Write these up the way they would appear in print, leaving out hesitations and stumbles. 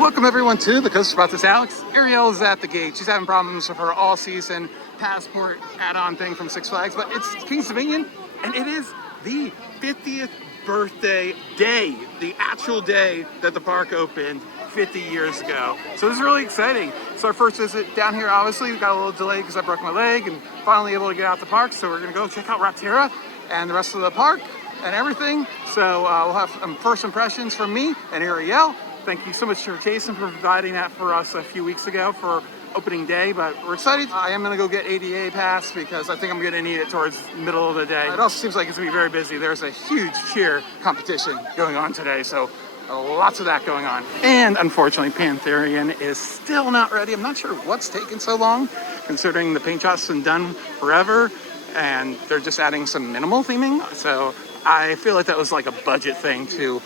Welcome everyone to the Coast Spot. This is Alex. Ariel is at the gate. She's having problems with her all-season passport add-on thing from Six Flags, but it's Kings Dominion, and it is the 50th birthday day, the actual day that the park opened 50 years ago. So this is really exciting. It's our first visit down here. Obviously, we got a little delay because I broke my leg and finally able to get out the park. So we're gonna go check out Rapterra and the rest of the park and everything. So we'll have some first impressions from me and Ariel. Thank you so much to Jason for providing that for us a few weeks ago for opening day, but we're excited. I am gonna go get ADA pass because I think I'm gonna need it towards the middle of the day. It also seems like it's gonna be very busy. There's a huge cheer competition going on today, so lots of that going on. And unfortunately, Pantherian is still not ready. I'm not sure what's taking so long, considering the paint job's been done forever, and they're just adding some minimal theming. So I feel like that was like a budget thing to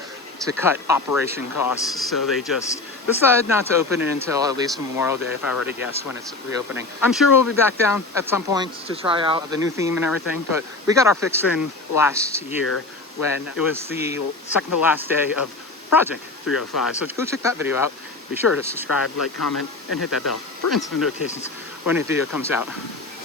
cut operation costs, so they just decided not to open it until at least Memorial Day, if I were to guess when it's reopening. I'm sure we'll be back down at some point to try out the new theme and everything, but we got our fix in last year when it was the second to last day of Project 305. So go check that video out. Be sure to subscribe, like, comment, and hit that bell for instant notifications when a video comes out.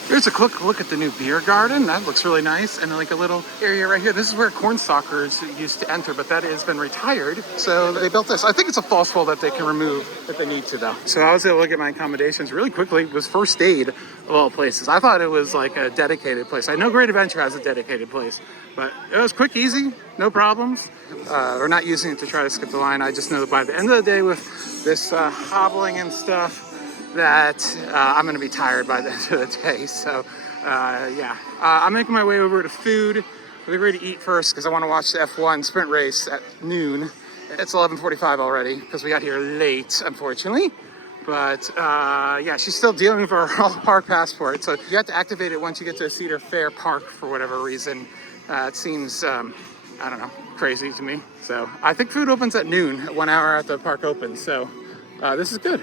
Here's a quick look at the new beer garden. That looks really nice. And like a little area right here. This is where cornstalkers used to enter, but that has been retired. So they built this. I think it's a false wall that they can remove if they need to though. So I was able to get my accommodations really quickly. It was first aid of all places. I thought it was like a dedicated place. I know Great Adventure has a dedicated place, but it was quick, easy, no problems. We're not using it to try to skip the line. I just know that by the end of the day with this hobbling and stuff, that I'm gonna be tired by the end of the day. So yeah, I'm making my way over to food. We're ready to eat first because I want to watch the F1 sprint race at noon. It's 11:45 already because we got here late, unfortunately. But yeah, she's still dealing with her all-park passport. So you have to activate it once you get to a Cedar Fair Park for whatever reason. It seems, I don't know, crazy to me. So I think food opens at noon, 1 hour after the park opens. So this is good.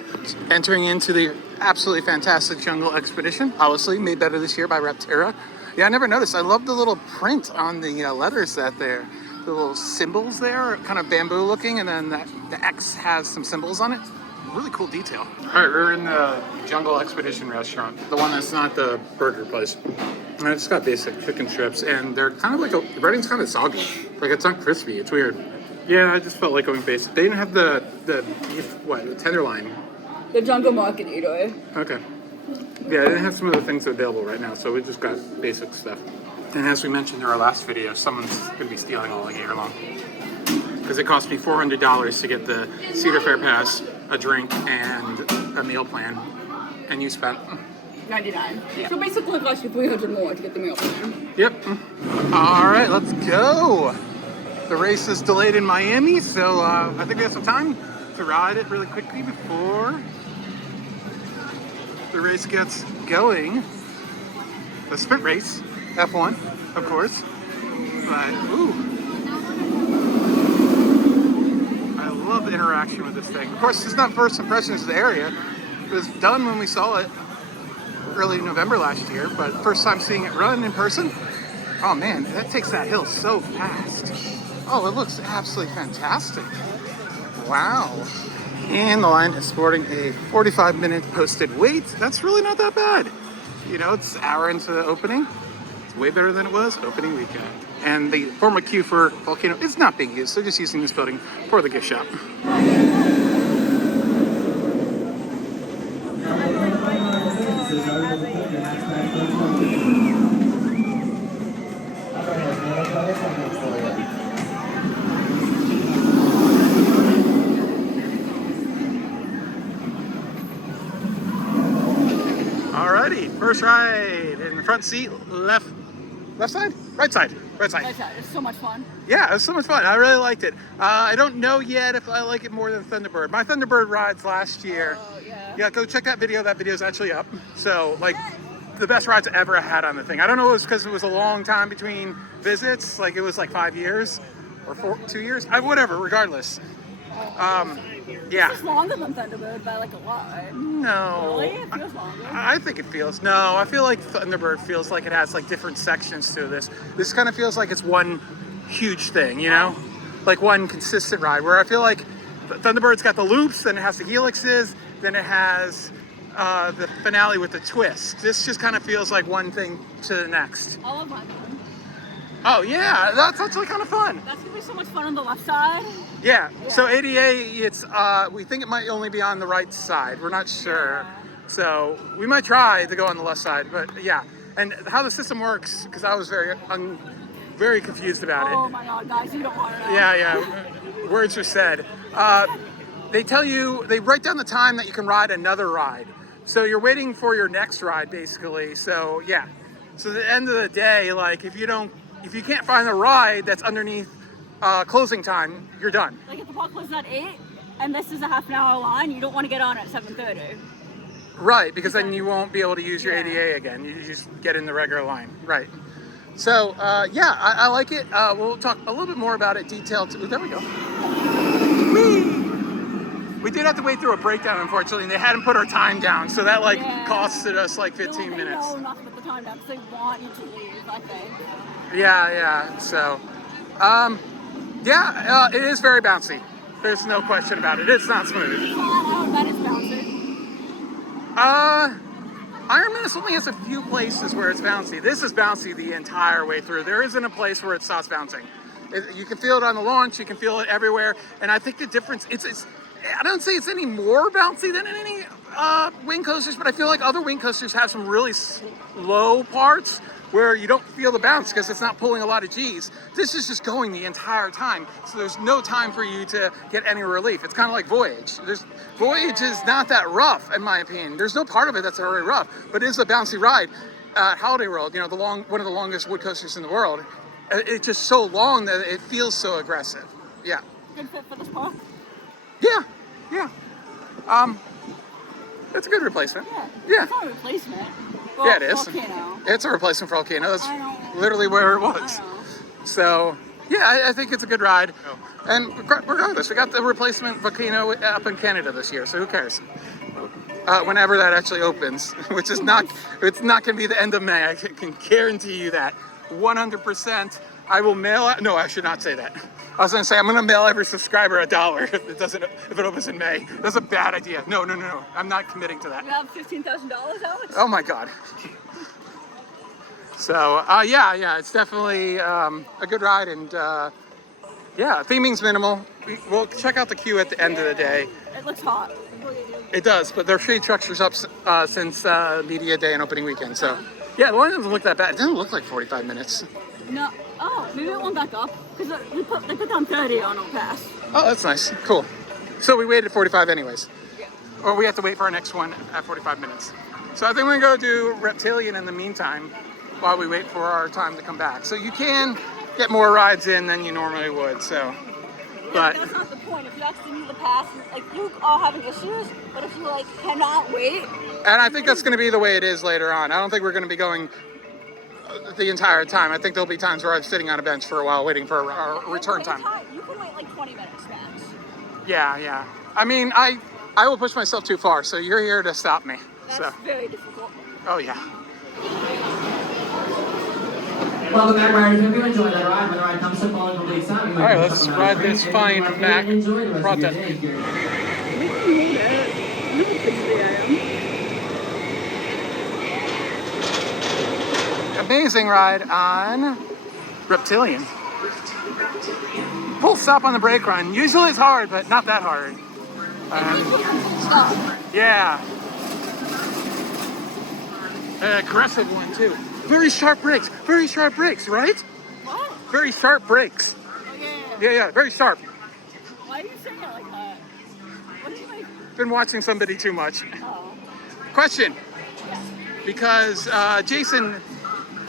Entering into the absolutely fantastic Jungle X-Pedition, obviously made better this year by Rapterra. Yeah, I never noticed. I love the little print on the letters that there. The little symbols there, kind of bamboo looking, and then the X has some symbols on it. Really cool detail. All right, we're in the Jungle X-Pedition restaurant, the one that's not the burger place. And it's got basic chicken strips, and they're kind of like the breading's kind of soggy. Like it's not crispy. It's weird. Yeah, I just felt like going basic. They didn't have the beef, the tenderloin. The Jungle Market Eatery. Okay. Yeah, they didn't have some of the things available right now, so we just got basic stuff. And as we mentioned in our last video, someone's going to be stealing all year long. Because it cost me $400 to get the Cedar Fair Pass, a drink, and a meal plan. And you spent... $99. Yeah. So basically it cost you $300 more to get the meal plan. Yep. All right, let's go. The race is delayed in Miami, so I think we have some time to ride it really quickly before the race gets going. The sprint race, F1, of course. But, ooh. I love the interaction with this thing. Of course, it's not first impressions of the area. It was done when we saw it early November last year, but first time seeing it run in person. Oh man, that takes that hill so fast. Oh, it looks absolutely fantastic. Wow. And the line is sporting a 45-minute posted wait. That's really not that bad. You know, it's an hour into the opening. It's way better than it was opening weekend. And the former queue for Volcano is not being used. They're just using this building for the gift shop. First ride in the front seat, left side? Right side. Right side. It's so much fun. Yeah, it was so much fun. I really liked it. I don't know yet if I like it more than Thunderbird. My Thunderbird rides last year. Oh, yeah. Yeah, go check that video. That video's actually up. So, like, the best rides I ever had on the thing. I don't know if it was because it was a long time between visits. Like, it was like 5 years or 2 years. Whatever, regardless. Yeah. This is longer than Thunderbird by like a lot, right? No. Really? It feels longer. I think it feels. No, I feel like Thunderbird feels like it has like different sections to this. This kind of feels like it's one huge thing, you know? Like one consistent ride, where I feel like Thunderbird's got the loops, then it has the helixes, then it has the finale with the twist. This just kind of feels like one thing to the next. I love my gun. Oh yeah, that's actually kind of fun. That's gonna be so much fun on the left side. Yeah. So ADA, it's we think it might only be on the right side. We're not sure. Yeah. So we might try to go on the left side, but yeah. And how the system works, because I was very confused about it. Oh my god, guys, you don't want to know. Yeah. Words are said. They tell you, they write down the time that you can ride another ride. So you're waiting for your next ride, basically. So yeah. So at the end of the day, like if you can't find the ride that's underneath closing time, you're done. Like if the park closes at 8 and this is a half an hour line, you don't want to get on at 7:30. Right, because then you won't be able to use your ADA again. You just get in the regular line. Right. So yeah, I like it. We'll talk a little bit more about it detailed. There we go. Whee! We did have to wait through a breakdown, unfortunately, and they hadn't put our time down, so that costed us like 15 minutes. They know not to put the time down because they want you to leave, I think. Yeah. So, yeah, it is very bouncy. There's no question about it. It's not smooth. That is bouncy. Iron Menace only has a few places where it's bouncy. This is bouncy the entire way through. There isn't a place where it stops bouncing. You can feel it on the launch. You can feel it everywhere. And I think the difference, I don't say it's any more bouncy than any wing coasters, but I feel like other wing coasters have some really slow parts where you don't feel the bounce because it's not pulling a lot of G's. This is just going the entire time, so there's no time for you to get any relief. It's kind of like Voyage. Voyage is not that rough, in my opinion. There's no part of it that's very rough, but it is a bouncy ride. Holiday World, one of the longest wood coasters in the world. It's just so long that it feels so aggressive. Yeah. Good fit for this park. Yeah. It's a good replacement. Yeah. It's not a replacement. Well, yeah, it is. Volcano. It's a replacement for Volcano. That's literally where it was. So, yeah, I think it's a good ride. And regardless, we got the replacement Volcano up in Canada this year, so who cares? Whenever that actually opens, which is it's not going to be the end of May. I can guarantee you that. 100%. I will mail out. No, I should not say that. I was going to say I'm going to mail every subscriber $1 if it opens in May. That's a bad idea. No. I'm not committing to that. You have $15,000, Alex? Oh my God. So yeah, it's definitely a good ride, and yeah, theming's minimal. We'll check out the queue at the end of the day. It looks hot. It does, but their shade structure's up since media day and opening weekend. So yeah, the line doesn't look that bad. It doesn't look like 45 minutes. No. Oh, maybe it went back up because they put down 30 on our pass. Oh, that's nice. Cool. So we waited 45 anyways. Yeah. Or we have to wait for our next one at 45 minutes. So I think we're going to go do Reptilian in the meantime while we wait for our time to come back. So you can get more rides in than you normally would. So, but that's not the point. If you actually need the pass, like you are having issues, but if you cannot wait. And I think that's going to be the way it is later on. I don't think we're going to be going the entire time. I think there'll be times where I'm sitting on a bench for a while waiting for our return time. You can wait 20 minutes max. Yeah. I mean, I will push myself too far, so you're here to stop me. That's very difficult. Oh yeah. Welcome back, riders. Hope you enjoyed that ride. When the ride comes to falling complete stop, you might all right, let's ride this fine Mac Protest. Amazing ride on Reptilian. Full stop on the brake run. Usually it's hard, but not that hard. Yeah. An aggressive one too. Very sharp brakes, right? What? Very sharp brakes. Oh, Yeah, very sharp. Why are you saying it like that? What do you mean? Been watching somebody too much. Oh. Question. Because Jason,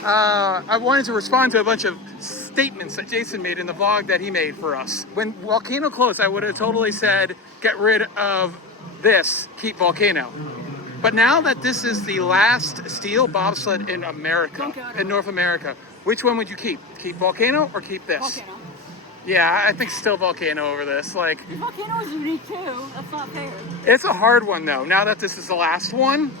I wanted to respond to a bunch of statements that Jason made in the vlog that he made for us. When Volcano closed, I would have totally said, get rid of this, keep Volcano. But now that this is the last steel bobsled in America, in North America, which one would you keep? Keep Volcano or keep this? Volcano. Yeah, I think still Volcano over this. Volcano is unique too. That's not fair. It's a hard one though. Now that this is the last one,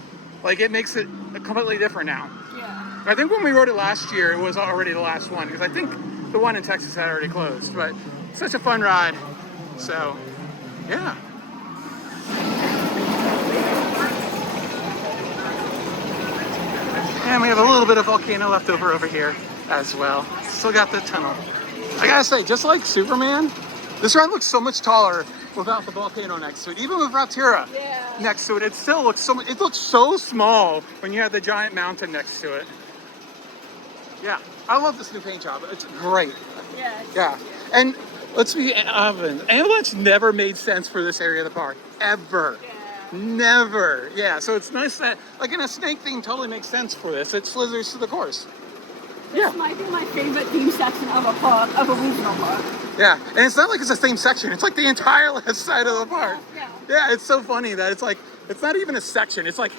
it makes it completely different now. Yeah. I think when we rode it last year, it was already the last one because I think the one in Texas had already closed. But such a fun ride. So Yeah. And we have a little bit of volcano left over here as well. Still got the tunnel. I gotta say, just like Superman, this ride looks so much taller without the volcano next to it. Even with Rapterra next to it, it still looks so much. It looks so small when you have the giant mountain next to it. Yeah, I love this new paint job. It's great. Yeah, and let's be honest, Avalanche never made sense for this area of the park ever. Never. Yeah, so it's nice that, like, in a snake theme totally makes sense for this. It slithers to the course. This might be my favorite theme section of a park, of a regional park. Yeah, and it's not like it's the same section. It's like the entire left side of the park. Yeah, it's so funny that it's like, it's not even a section. It's like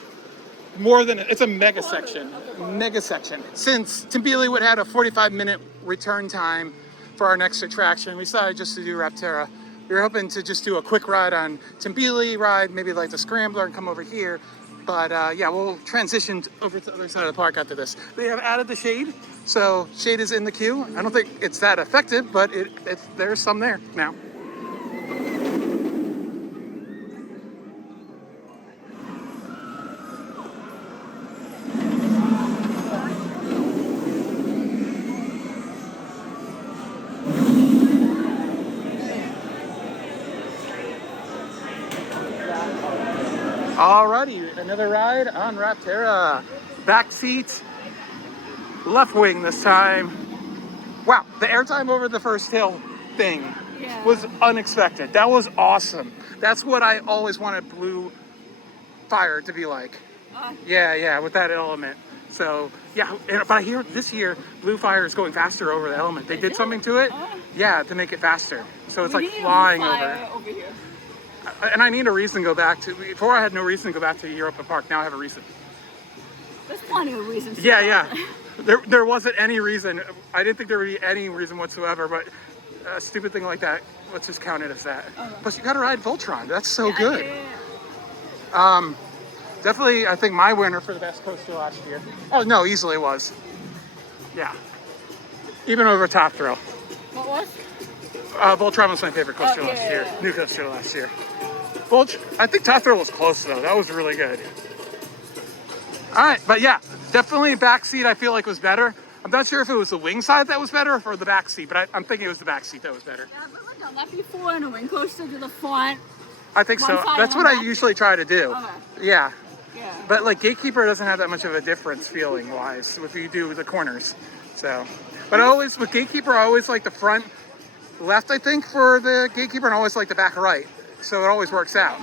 more than, it's a mega section. Mega section. Since Tumbili would had a 45-minute return time for our next attraction, we decided just to do Rapterra. We were hoping to just do a quick ride on Tumbili ride, maybe like the Scrambler and come over here. But yeah, we'll transition over to the other side of the park after this. They have added the shade, so shade is in the queue. I don't think it's that effective, but there's some there now. Alrighty, another ride on Rapterra. Back seat, left wing this time. Wow, the airtime over the first hill thing was unexpected. That was awesome. That's what I always wanted Blue Fire to be like. Yeah, with that element. So yeah, but I hear this year Blue Fire is going faster over the element. They did something to it, yeah, to make it faster. So it's like flying over here. And I need a reason to go back to, before I had no reason to go back to Europa Park, now I have a reason. There's plenty of reasons. Yeah. There wasn't any reason. I didn't think there would be any reason whatsoever, but a stupid thing like that, let's just count it as that. Plus you gotta ride Voltron, that's so good. Definitely, I think my winner for the best coaster last year. Oh no, easily was. Yeah. Even over Top Thrill. What was? Voltron was my favorite coaster last year. New coaster last year. I think Top Thrill was close though. That was really good. All right, but yeah, definitely back seat I feel like was better. I'm not sure if it was the wing side that was better or the back seat, but I'm thinking it was the back seat that was better. Yeah, I've never done that before in a wing coaster to the front. I think so. That's what I usually try to do. Okay. Yeah. But like Gatekeeper doesn't have that much of a difference feeling wise if you do the corners. So, but I always, with Gatekeeper, I always like the front left, I think, for the Gatekeeper, and I always like the back right. So it always works out.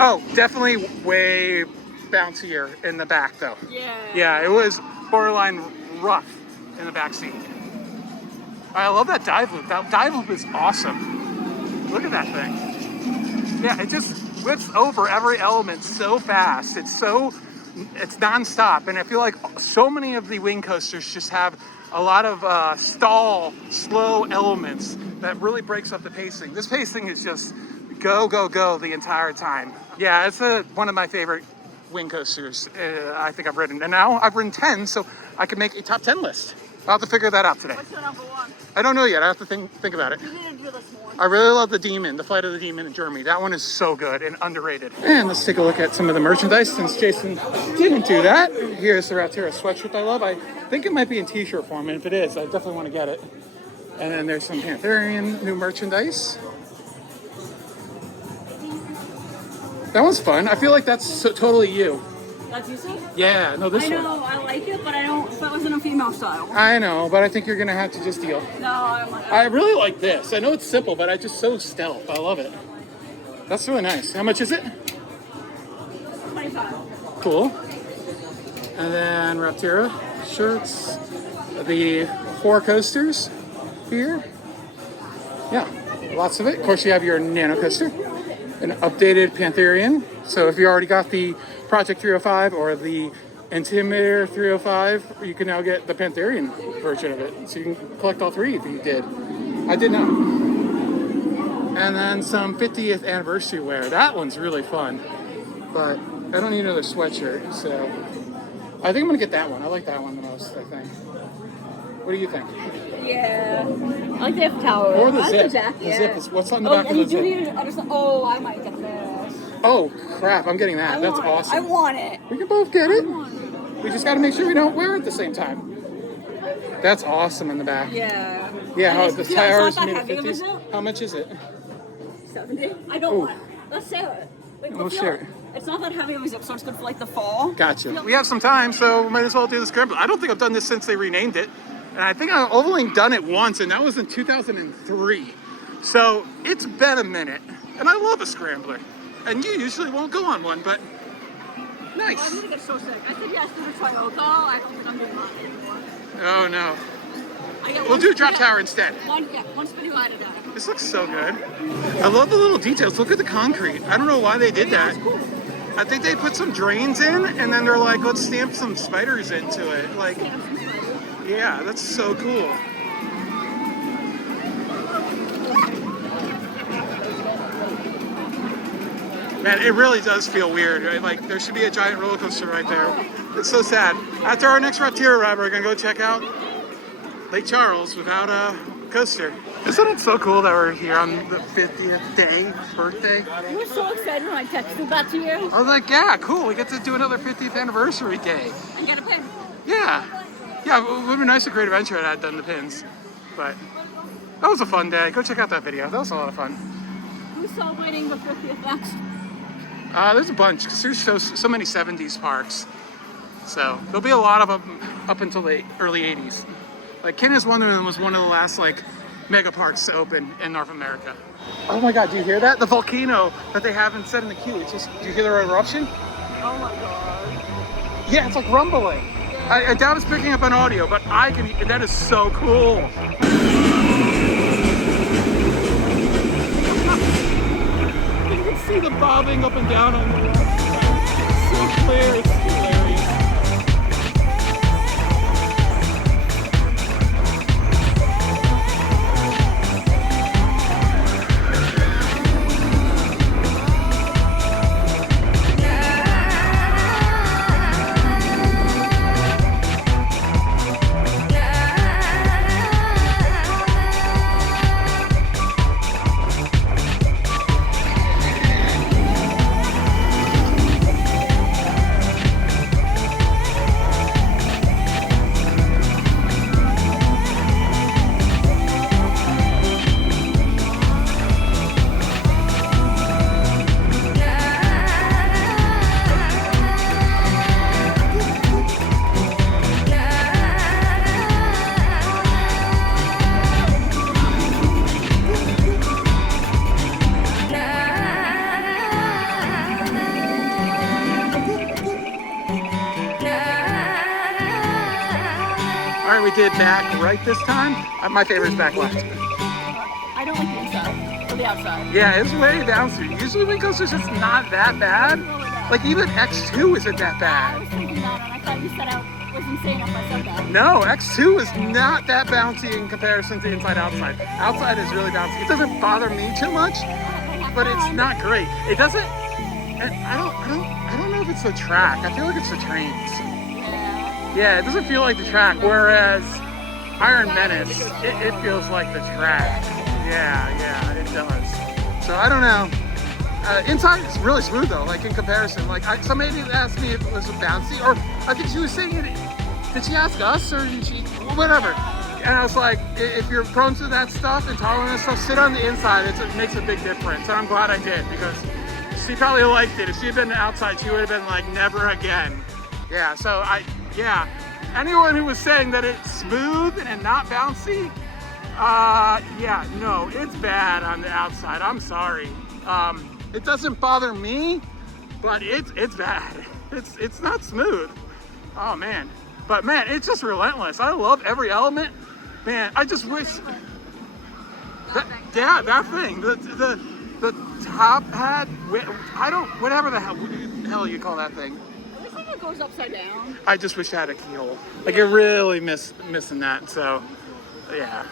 Oh, definitely way bouncier in the back though. Yeah, it was borderline rough in the back seat. I love that dive loop. That dive loop is awesome. Look at that thing. Yeah, it just whips over every element so fast. It's nonstop, and I feel like so many of the wing coasters just have a lot of slow elements that really breaks up the pacing. This pacing is just go, go, go the entire time. Yeah, it's one of my favorite wing coasters I think I've ridden. And now I've ridden 10, so I can make a top 10 list. I'll have to figure that out today. What's your number one? I don't know yet. I have to think about it. You need to do this more. I really love the Demon, the Flight of the Demon in Germany. That one is so good and underrated. And let's take a look at some of the merchandise since Jason didn't do that. Here's the Rapterra sweatshirt I love. I think it might be in t-shirt form, and if it is, I definitely want to get it. And then there's some Pantherian new merchandise. That one's fun. I feel like that's totally you. That's you, sir? Yeah, no, this one. I know, I like it, but I don't, that wasn't a female style. I know, but I think you're going to have to just deal. No, I'm like... I really like this. I know it's simple, but I just so stealth. I love it. That's really nice. How much is it? 25. Cool. And then Rapterra shirts. The 4 coasters here. Yeah, lots of it. Of course, you have your Nano coaster. An updated Pantherian. So if you already got the Project 305 or the Intimidator 305, you can now get the Pantherian version of it. So you can collect all 3 if you did. I did not. And then some 50th anniversary wear. That one's really fun. But I don't need another sweatshirt, so I think I'm gonna get that one. I like that one the most, I think. What do you think? Yeah. I like the F tower. Or the I zip. like jacket. The zip is what's on the Oh, back of and the you do zip. need to understand. Oh, I might get this. Oh crap! I'm getting that. That's I awesome. want it. We can both get I it. want it. We just got to make sure we don't wear it at the same time. That's awesome in the back. Yeah. Yeah, And how it's- the yeah, tires it's not made that of heavy of a 50s. zip. How much is it? 70. I don't Ooh. want it. Let's share it. Wait, We'll let's share do it. It's not that heavy of a zip, so it's good for like the fall. Gotcha. We have some time, so we might as well do the scramble. I don't think I've done this since they renamed it. And I think I've only done it once, and that was in 2003. So it's been a minute. And I love a scrambler. And you usually won't go on one, but I'm nice. gonna get so sick. I said yes to the Toyota. I don't think I'm doing that anymore. Oh no. I get We'll one do drop spinny- tower instead. One spinny ride a day. This looks so good. I love the little details. Look at the concrete. I don't know why they did that. I think they put some drains in, and then they're like, let's stamp some spiders into it. Like, yeah, that's so cool. Man, it really does feel weird, right? Like, there should be a giant roller coaster right there. It's so sad. After our next Rapterra Ride, we're gonna go check out Lake Charles without a coaster. Isn't it so cool that we're here on the 50th birthday? You were so excited when I texted that to you. I was like, yeah, cool. We get to do another 50th anniversary day. And get a pin. Yeah. Yeah, it would be nice if Great Adventure had done the pins. But that was a fun day. Go check out that video. That was a lot of fun. Who's celebrating the 50th next? There's a bunch, because there's so many 70s parks. So there'll be a lot of them up until the early 80s. Like Kenneth Wonderland was one of the last like mega parks to open in North America. Oh my God, do you hear that? The volcano that they haven't set in the queue. It's just, do you hear the eruption? Oh my god. Yeah, it's like rumbling. I doubt it's picking up on audio, but I can, that is so cool. You can see the bobbing up and down on the left side. So clear, it's hilarious. We did back right this time. My favorite is back left. I don't like the inside or the outside. Yeah, it's way bouncy. Usually when coasters it's not that bad. Like even X2 isn't that I bad. was thinking that, and I thought you said I was insane if I said that. No, X2 is not that bouncy in comparison to inside outside. Outside is really bouncy. It doesn't bother me too much, but it's not great. It doesn't. And I don't know if it's the track. I feel like it's the trains. Yeah, it doesn't feel like the track, whereas Iron Menace, it feels like the track. Yeah, it does. So I don't know. Inside it's really smooth though, like in comparison. Like somebody asked me if it was bouncy, or I think she was saying it. Did she ask us or did she? Whatever. And I was like, if you're prone to that stuff and tolerant to stuff, sit on the inside. It makes a big difference. And I'm glad I did because she probably liked it. If she had been outside, she would have been like, never again. Yeah. So yeah, anyone who was saying that it's smooth and not bouncy, yeah, no, it's bad on the outside. I'm sorry. It doesn't bother me, but it's bad. It's not smooth. Oh man, but man, it's just relentless. I love every element. Man, I just wish that thing, the top hat. Whatever the hell you call that thing. It goes upside down. I just wish I had a keyhole. Like it really missing that. So yeah.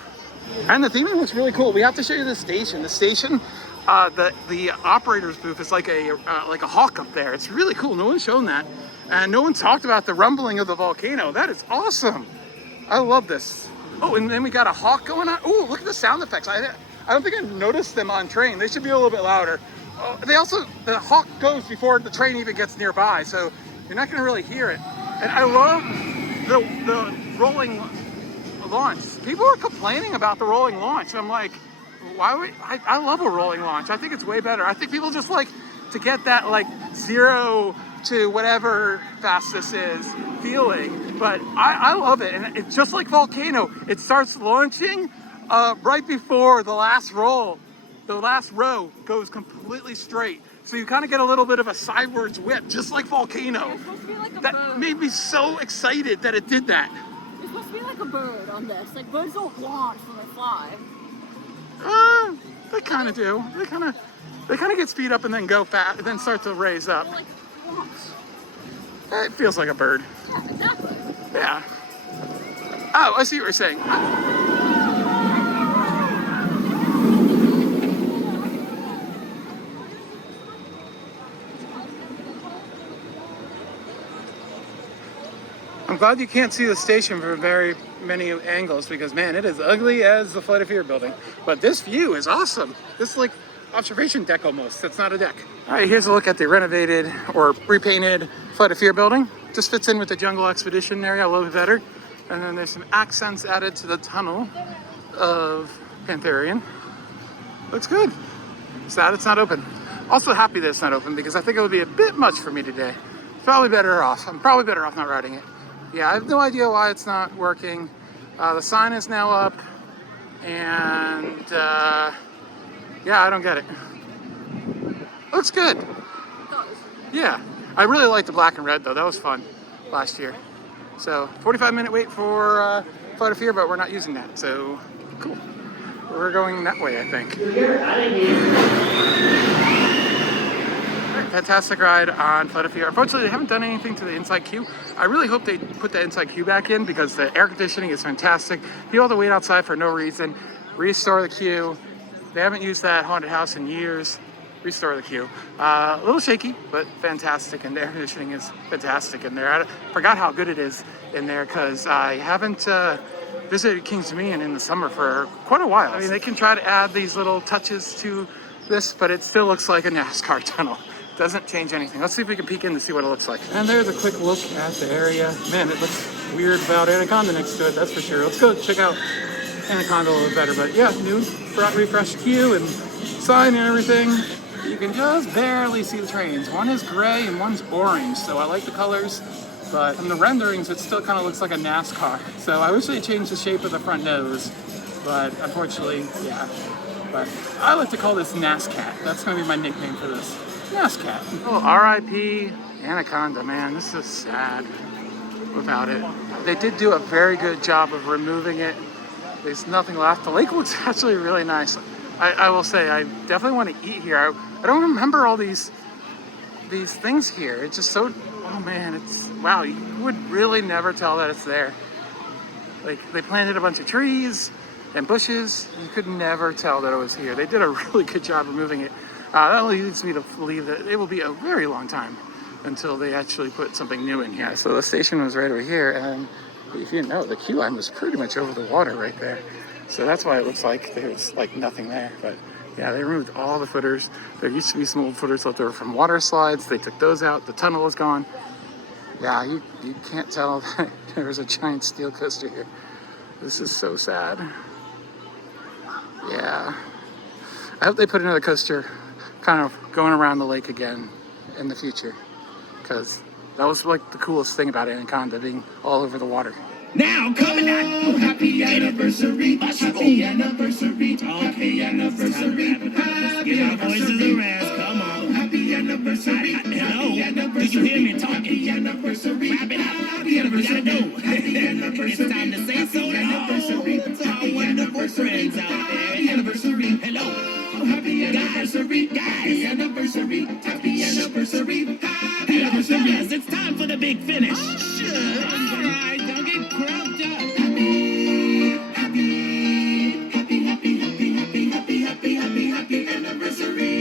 And the theming looks really cool. We have to show you the station. The station, the operator's booth is like a hawk up there. It's really cool. No one's shown that, and no one talked about the rumbling of the volcano. That is awesome. I love this. Oh, and then we got a hawk going on. Oh, look at the sound effects. I don't think I noticed them on train. They should be a little bit louder. The hawk goes before the train even gets nearby, so you're not gonna really hear it. And I love the rolling launch. People are complaining about the rolling launch. I'm like, I love a rolling launch. I think it's way better. I think people just like to get that like 0 to whatever fast this is feeling, but I love it. And it's just like Volcano. It starts launching right before the last roll. The last row goes completely straight. So you kind of get a little bit of a sideways whip, just like Volcano. It's supposed to be like a That bird. made me so excited that it did that. It's supposed to be like a bird on this. Like birds don't launch when they fly. They kind of do. They kind of get speed up and then go fast, and then start to raise up. They're like launch. It feels like a bird. Yeah, exactly. Yeah. Oh, I see what you're saying. I'm glad you can't see the station from very many angles because, man, it is ugly as the Flight of Fear building. But this view is awesome. This is like observation deck almost. It's not a deck. All right, here's a look at the renovated or repainted Flight of Fear building. Just fits in with the Jungle Expedition area a little bit better. And then there's some accents added to the tunnel of Pantherian. Looks good. Sad it's not open. Also happy that it's not open because I think it would be a bit much for me today. Probably better off. I'm probably better off not riding it. Yeah, I have no idea why it's not working. The sign is now up, and yeah, I don't get it. Looks good. Yeah, I really like the black and red though. That was fun last year. So 45-minute wait for Flight of Fear, but we're not using that. So cool. We're going that way, I think. Fantastic ride on Flight of Fear. Unfortunately, they haven't done anything to the inside queue. I really hope they put the inside queue back in because the air conditioning is fantastic. People have to wait outside for no reason. Restore the queue. They haven't used that haunted house in years. Restore the queue. A little shaky, but fantastic. And the air conditioning is fantastic in there. I forgot how good it is in there because I haven't visited King's Dominion in the summer for quite a while. I mean, they can try to add these little touches to this, but it still looks like a NASCAR tunnel. Doesn't change anything. Let's see if we can peek in to see what it looks like. And there's a quick look at the area. Man, it looks weird without Anaconda next to it, that's for sure. Let's go check out Anaconda a little better. But yeah, new refreshed queue and sign and everything. You can just barely see the trains. One is gray and one's orange, so I like the colors. But in the renderings, it still kind of looks like a NASCAR. So I wish they changed the shape of the front nose. But unfortunately, yeah. But I like to call this NASCAT. That's going to be my nickname for this. NASCAT. Oh, R.I.P. Anaconda, man. This is sad without it. They did do a very good job of removing it. There's nothing left. The lake looks actually really nice. I will say, I definitely want to eat here. I don't remember all these things here. It's just so, oh man, it's, wow, you would really never tell that it's there. Like, they planted a bunch of trees and bushes. You could never tell that it was here. They did a really good job removing it. That leads me to believe that it will be a very long time until they actually put something new in here. So the station was right over here, and if you know, the queue line was pretty much over the water right there. So that's why it looks like there's like nothing there. But yeah, they removed all the footers. There used to be some old footers left over from water slides. They took those out. The tunnel was gone. Yeah, you can't tell that there was a giant steel coaster here. This is so sad. Yeah. I hope they put another coaster kind of going around the lake again in the future, because that was like the coolest thing about Anaconda, being all over the water. Now coming out, oh, happy anniversary, happy anniversary, happy anniversary, happy anniversary, come on, happy anniversary, hello, did you hear me talking? Happy anniversary, wrap it up, happy anniversary, happy anniversary, it's time to say so, anniversary, our wonderful friends out there, happy anniversary, hello. Happy anniversary, guys! Happy anniversary, happy anniversary, happy anniversary! Yes, it's time for the big finish. Oh, sure. All right, don't get cramped up. Happy anniversary!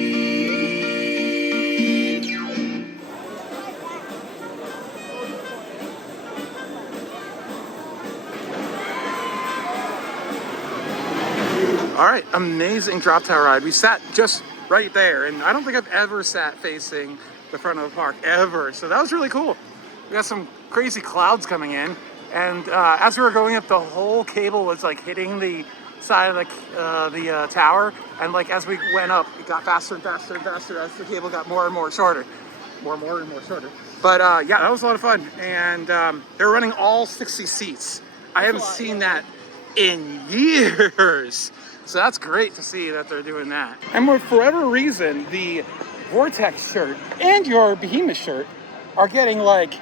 right, amazing drop tower ride. We sat just right there, and I don't think I've ever sat facing the front of the park ever. So that was really cool. We got some crazy clouds coming in, and as we were going up, the whole cable was like hitting the side of the tower, and like as we went up, it got faster and faster and faster as the cable got more and more shorter, more and more shorter. But yeah, that was a lot of fun, and they were running all 60 seats. I haven't seen that in years. So that's great to see that they're doing that. And for whatever reason, the Vortex shirt and your Behemoth shirt are getting like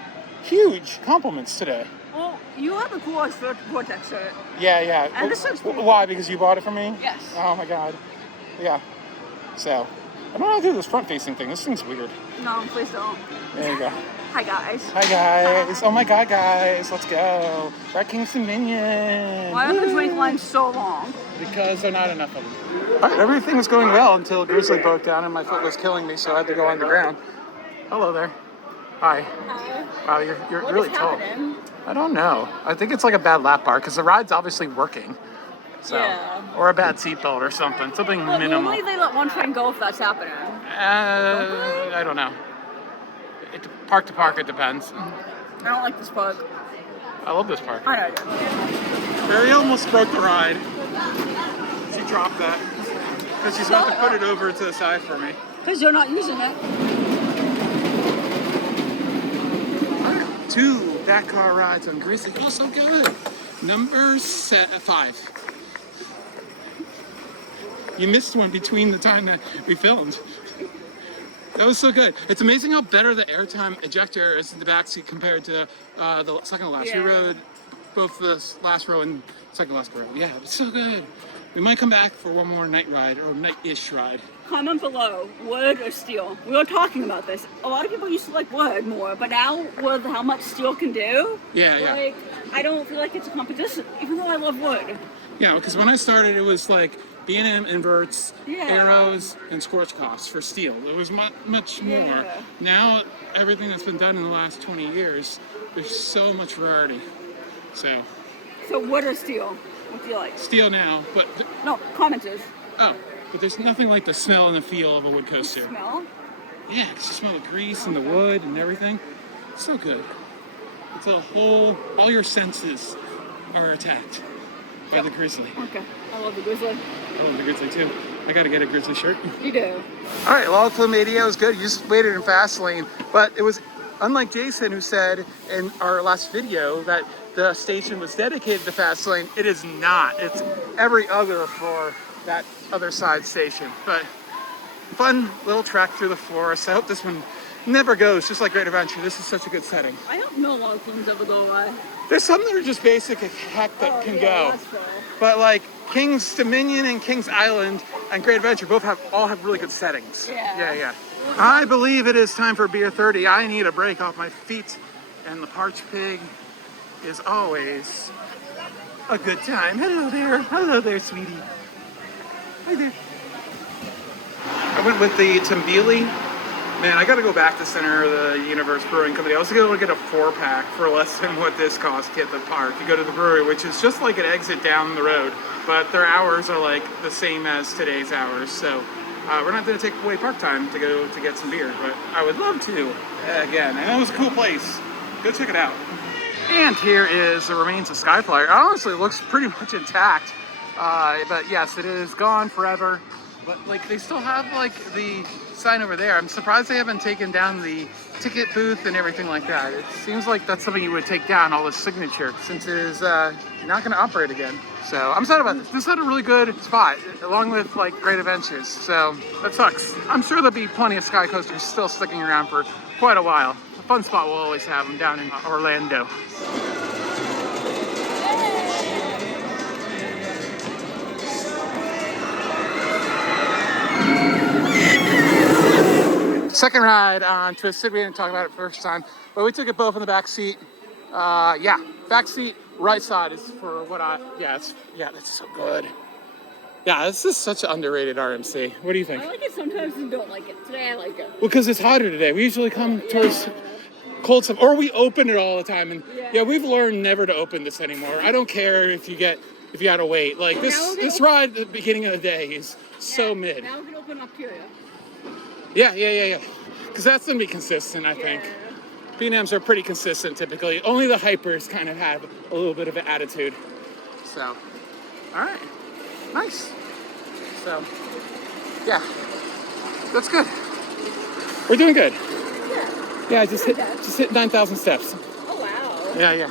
huge compliments today. Well, you have the coolest Vortex shirt. Yeah. And this looks cool. Why? Because you bought it for me? Yes. Oh my god. Yeah. So, I don't know how to do this front-facing thing. This thing's weird. No, please don't. There you go. Hi, guys. Hi guys. Oh my god, guys. Let's go. We're at Kingston Minion. Why are the drink lines so long? Because there are not enough of them. All right, everything was going well until Grizzly broke down and my foot was killing me, so I had to go on the ground. Hello there. Hi. Hi. Wow, you're What really is tall. happening? I don't know. I think it's like a bad lap bar because the ride's obviously working. So, Yeah. Or a bad seatbelt or something Well, minimal. normally they let one train go if that's happening. I don't know. Park to park, it depends. I don't like this park. I love this park. I know you do. Barry almost broke the ride. She dropped that because she's about to put it over to the side for me. Because you're not using it. Two back car rides on Grizzly. Oh, so good. Number 5. You missed one between the time that we filmed. That was so good. It's amazing how better the airtime ejector is in the backseat compared to the second to last. Yeah. We rode both the last row and second to last row. Yeah, it's so good. We might come back for one more night ride or night-ish ride. Comment below, wood or steel? We were talking about this. A lot of people used to like wood more, but now with how much steel can do, Yeah. like, I don't feel like it's a competition, even though I love wood. Yeah, because when I started, it was like B&M inverts, Yeah. arrows, and scorch costs for steel. It was much more. Yeah. Now, everything that's been done in the last 20 years, there's so much variety. So, So wood or steel? What do you like? steel now, but No, commenters. but there's nothing like the smell and the feel of a wood coaster. Smell? Yeah, because you smell the grease and the wood and everything. It's so good. It's a whole, all your senses are attacked by the Grizzly. Okay, I love the Grizzly. I love the Grizzly too. I gotta get a Grizzly shirt. You do. All right, Lollapalooza Media was good. You just waited in fast lane, but it was unlike Jason, who said in our last video that the station was dedicated to fast lane. It is not. It's every other for that other side station. But fun little trek through the forest. I hope this one never goes, just like Great Adventure. This is such a good setting. I don't know a lot of things ever go away. There's some that are just basic heck that can go. That's fair. But like King's Dominion and King's Island and Great Adventure both all have really good settings. Yeah. I believe it is time for beer 30. I need a break off my feet, and the Parched Pig is always a good time. Hello there, sweetie. Hi there. I went with the Tumbili. Man, I gotta go back to Center of the Universe Brewing Company. I was gonna get a 4-pack for less than what this cost at the park to go to the brewery, which is just like an exit down the road. But their hours are like the same as today's hours, so we're not gonna take away park time to go to get some beer, but I would love to again. And it was a cool place. Go check it out. And here is the remains of Skyflyer. It honestly looks pretty much intact, but yes, it is gone forever. But like they still have like the sign over there. I'm surprised they haven't taken down the ticket booth and everything like that. It seems like that's something you would take down, all the signature, since it is not going to operate again. So I'm sad about this. This had a really good spot, along with like Great Adventures. So that sucks. I'm sure there'll be plenty of Sky Coasters still sticking around for quite a while. A fun spot we'll always have them down in Orlando. Second ride on Twisted. We didn't talk about it first time, but we took it both in the back seat. Back seat, right side is for what that's so good. Yeah, this is such an underrated RMC. What do you think? I like it sometimes and don't like it. Today I like it. Well, because it's hotter today. We usually come towards cold stuff, or we open it all the time. And yeah, we've learned never to open this anymore. I don't care if you get if you had to wait. Like Now this ride at the beginning of the day is so mid. Now we can open up here. Yeah. Because that's gonna be consistent, I think. B&Ms are pretty consistent typically. Only the hypers kind of have a little bit of an attitude. So, all right, nice. So, yeah, that's good. We're doing good. Yeah, I just hit 9,000 steps. Oh wow. Yeah.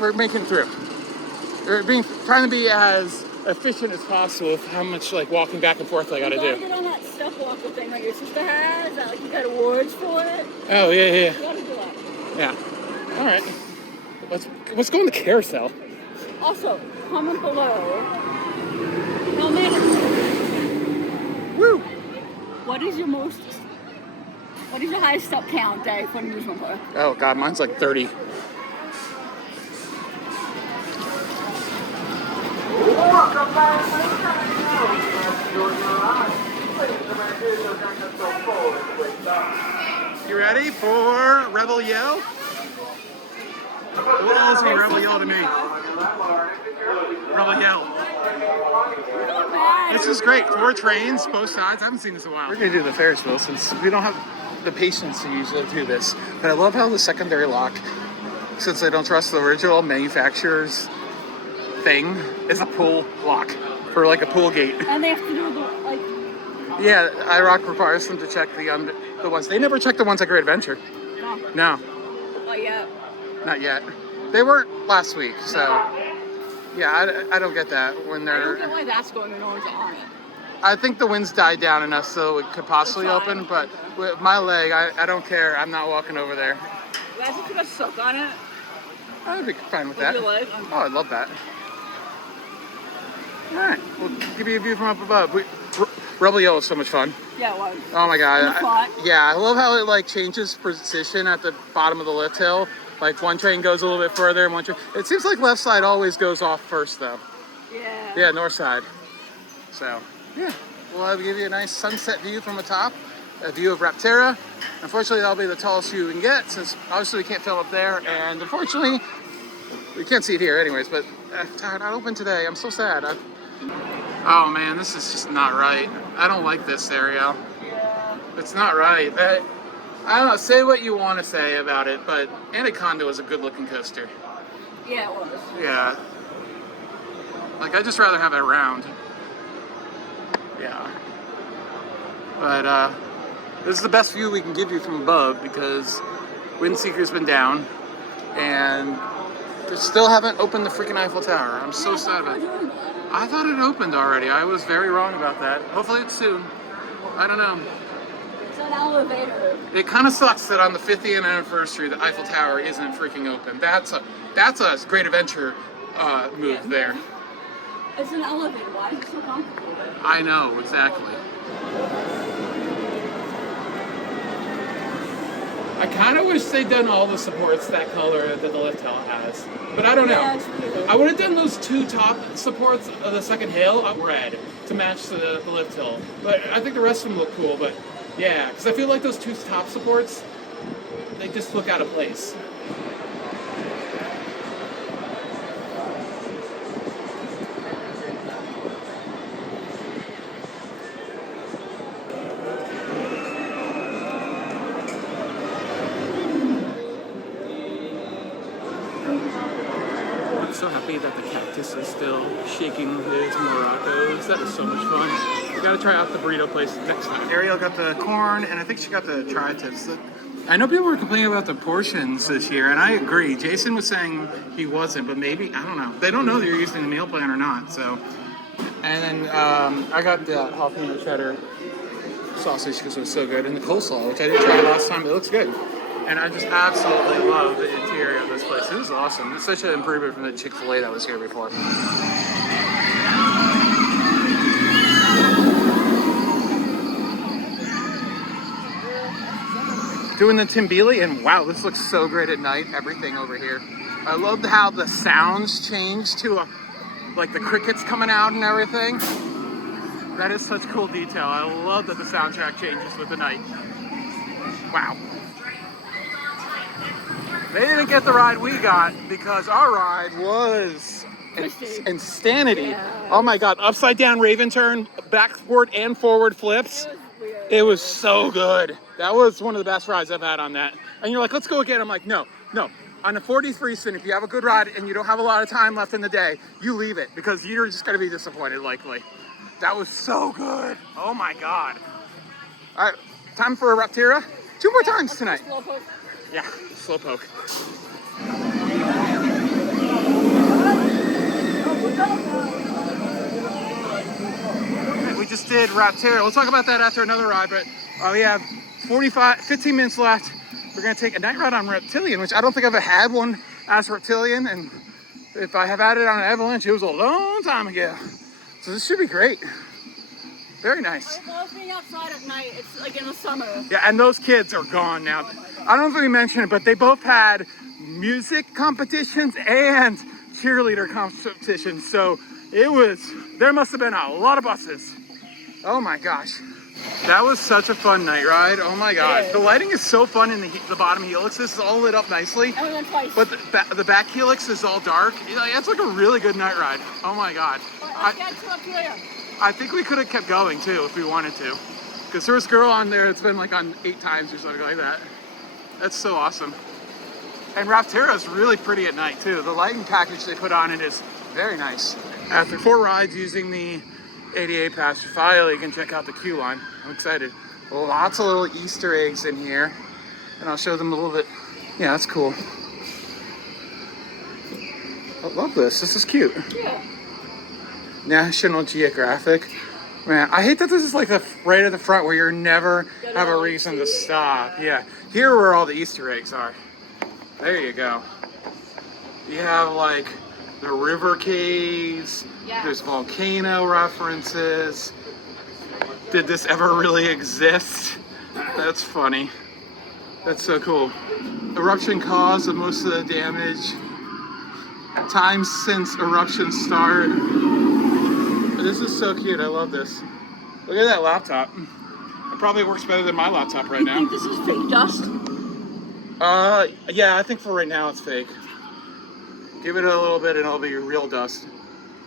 We're making it through. We're trying to be as efficient as possible with how much like walking back and forth I gotta do. Get on that step walker thing that your sister has. That like you got awards for it. Oh yeah. You gotta do that. Yeah. All right. Let's go in the carousel. Also, comment below. No man. Woo! What is your highest step count day for an amusement park? Oh God, mine's like 30. You ready for Rebel Yell? What else is Rebel Yell to me? Rebel Yell. This is great. 4 trains, both sides. I haven't seen this in a while. We're gonna do the Ferris wheel since we don't have the patience to usually do this. But I love how the secondary lock, since I don't trust the original manufacturer's thing, is a pull lock for like a pool gate. And they have to do the like. Yeah, IROC requires them to check the ones. They never check the ones at Great Adventure. No. Oh yeah. Not yet. They weren't last week, so yeah, I don't get that when I don't they're. get why that's going and no one's on it. I think the winds died down enough so it could possibly open, but with my leg, I don't care. I'm not walking over there. Imagine if you got stuck on it. I'd be fine with With that. your leg? Oh, I'd love that. All right, we'll give you a view from up above. Rebel Yell is so much fun. Yeah, it was. Oh my God. In the front. I love how it like changes position at the bottom of the lift hill. Like one train goes a little bit further and one train. It seems like left side always goes off first though. Yeah. Yeah, north side. So, yeah. We'll give you a nice sunset view from the top. A view of Rapterra. Unfortunately, that'll be the tallest view we can get since obviously we can't film up there. And unfortunately, we can't see it here anyways, but not open today. I'm so sad. Oh man, this is just not right. I don't like this area. It's not right. I don't know, say what you want to say about it, but Anaconda was a good looking coaster. Yeah, it was. Yeah. Like, I'd just rather have it round. Yeah. But, this is the best view we can give you from above because Windseeker's been down and they still haven't opened the freaking Eiffel Tower. I'm so sad about it. I thought it opened already. I was very wrong about that. Hopefully it's soon. I don't know. It's an elevator. It kind of sucks that on the 50th anniversary, the Eiffel Tower isn't freaking open. That's a Great Adventure move there. It's an elevator. Why is it so complicated? I know, exactly. I kind of wish they'd done all the supports that color that the lift hill has. But I don't know. Yeah, it's weird. I would have done those 2 top supports of the second hill up red to match the lift hill. But I think the rest of them look cool. But yeah, because I feel like those 2 top supports, they just look out of place. I'm so happy that the cactus is still shaking his Morocco's. That is so much fun. We gotta try out the burrito place next time. Ariel got the corn, and I think she got the tri-tips. I know people were complaining about the portions this year, and I agree. Jason was saying he wasn't, but maybe, I don't know. They don't know that you're using the meal plan or not, so. And then I got the jalapeno cheddar sausage because it was so good, and the coleslaw, which I didn't try last time. It looks good. And I just absolutely love the interior of this place. This is awesome. It's such an improvement from the Chick-fil-A that was here before. Doing the Tumbili, and wow, this looks so great at night. Everything over here. I love how the sounds change to like the crickets coming out and everything. That is such cool detail. I love that the soundtrack changes with the night. Wow. They didn't get the ride we got because our ride was insanity. Yeah. Oh my God, upside down Raven turn, backward and forward flips. It was weird. It was so good. That was one of the best rides I've had on that. And you're like, let's go again. I'm like, no. On a 43 spin, if you have a good ride and you don't have a lot of time left in the day, you leave it because you're just gonna be disappointed likely. That was so good. Oh my God. All right, time for a Rapterra. 2 more times tonight. Yeah, slowpoke. We just did Rapterra. We'll talk about that after another ride, but we have 15 minutes left. We're gonna take a night ride on Reptilian, which I don't think I've ever had one as Reptilian, and if I have had it on an Avalanche, it was a long time ago. So this should be great. Very nice. I love being outside at night. It's like in the summer. Yeah, and those kids are gone now. I don't know if we mentioned it, but they both had music competitions and cheerleader competitions. So there must have been a lot of buses. Oh my gosh. That was such a fun night ride. Oh my gosh. Yeah. The lighting is so fun in the bottom helix. This is all lit up nicely. I went twice. But the back helix is all dark. It's like a really good night ride. Oh my God. I think we could have kept going too if we wanted to. Because there was a girl on there that's been like on 8 times or something like that. That's so awesome. And Rapterra is really pretty at night too. The lighting package they put on it is very nice. After 4 rides using the 88 Parched Pig, you can check out the queue line. I'm excited. Lots of little Easter eggs in here. And I'll show them a little bit. Yeah, that's cool. I love this. This is cute. Yeah. National Geographic. Man, I hate that this is like right at the front where you're never have a reason to stop. Yeah, here where all the Easter eggs are. There you go. You have like the river caves. Yeah. There's volcano references. Did this ever really exist? That's funny. That's so cool. Eruption cause of most of the damage. Time since eruption start. This is so cute. I love this. Look at that laptop. It probably works better than my laptop right now. You think this is fake dust? Yeah, I think for right now it's fake. Give it a little bit and it'll be real dust.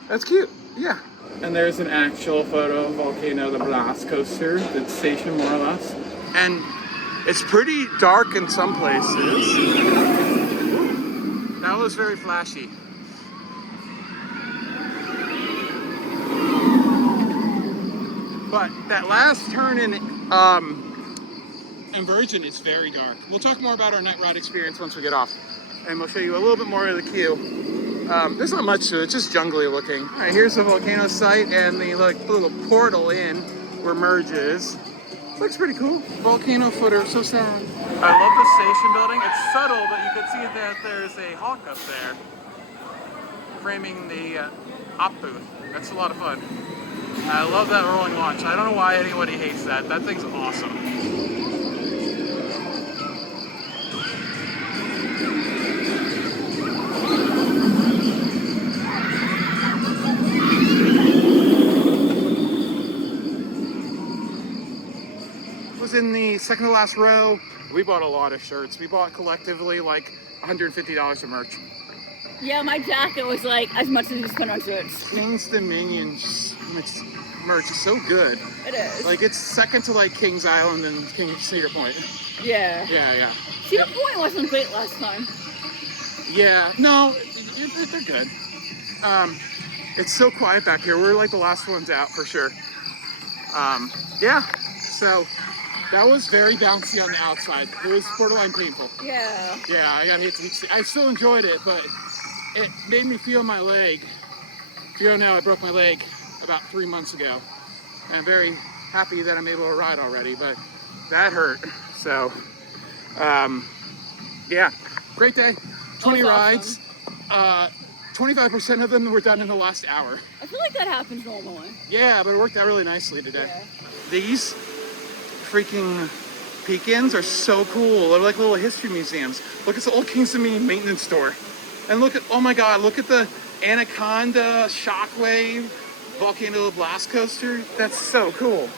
That's cute. Yeah. And there's an actual photo of Volcano the Blast coaster, the station more or less. And it's pretty dark in some places. That was very flashy. But that last turn in Inversion is very dark. We'll talk more about our night ride experience once we get off. And we'll show you a little bit more of the queue. There's not much to it, just jungly looking. All right, here's the volcano site and the little portal in where Merge is. Looks pretty cool. Volcano footer, so sad. I love the station building. It's subtle, but you can see that there's a hawk up there framing the op booth. That's a lot of fun. I love that rolling launch. I don't know why anybody hates that. That thing's awesome. Was in the second to last row. We bought a lot of shirts. We bought collectively like $150 of merch. Yeah, my jacket was like as much as you spent on shirts. King's Dominion merch is so good. It is. Like it's second to like King's Island and Cedar Point. Yeah. Yeah. Cedar Point wasn't great last time. Yeah, no, they're good. It's so quiet back here. We're like the last ones out for sure. Yeah, so that was very bouncy on the outside. It was borderline painful. Yeah. Yeah, I gotta hit the beach. I still enjoyed it, but it made me feel my leg. If you don't know, I broke my leg about 3 months ago. And I'm very happy that I'm able to ride already, but that hurt. So, yeah, great day. 20 rides. Awesome. 25% of them were done in the last hour. I feel like that happens normally. Yeah, but it worked out really nicely today. Yeah. These freaking peek-ins are so cool. They're like little history museums. Look, it's the old King's Dominion maintenance store. And look at, oh my God, look at the Anaconda Shockwave Volcano Blast coaster. That's so cool.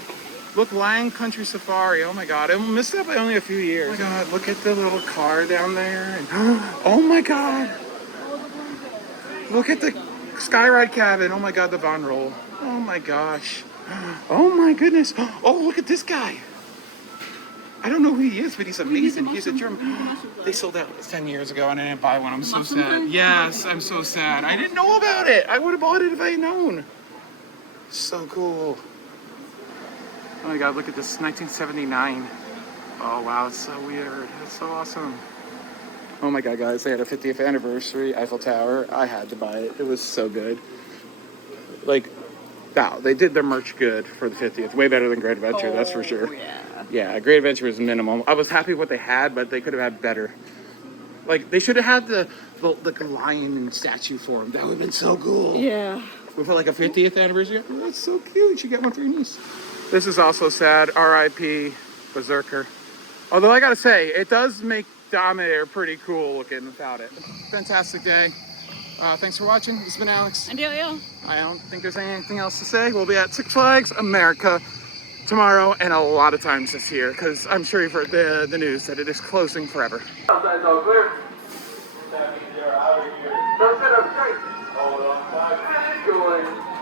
Look, Lion Country Safari. Oh my God, I missed that by only a few years. Oh my God, look at the little car down there. And, oh my God. Look at the Skyride cabin. Oh my God, the Von Roll. Oh my gosh. Oh my goodness. Oh, look at this guy. I don't know who he is, but he's amazing. He's a German. They sold out 10 years ago and I didn't buy one. I'm so sad. Yes, I'm so sad. I didn't know about it. I would have bought it if I had known. So cool. Oh my God, look at this, 1979. Oh wow, it's so weird. It's so awesome. Oh my God, guys, they had a 50th anniversary Eiffel Tower. I had to buy it. It was so good. Like, wow, they did their merch good for the 50th. Way better than Great Adventure, that's for sure. Yeah, Great Adventure was minimal. I was happy with what they had, but they could have had better. Like, they should have had the lion statue for them. That would have been so cool. Yeah. For like a 50th anniversary. Oh, that's so cute. You should get one for your niece. This is also sad. R.I.P. Berserker. Although I gotta say, it does make Dominator pretty cool looking without it. Fantastic day. Thanks for watching. This has been Alex. And yeah. I don't think there's anything else to say. We'll be at Six Flags America tomorrow and a lot of times this year because I'm sure you've heard the news that it is closing forever. Outside's all clear. That means you're out of here. Don't sit up straight. Hold on. Good.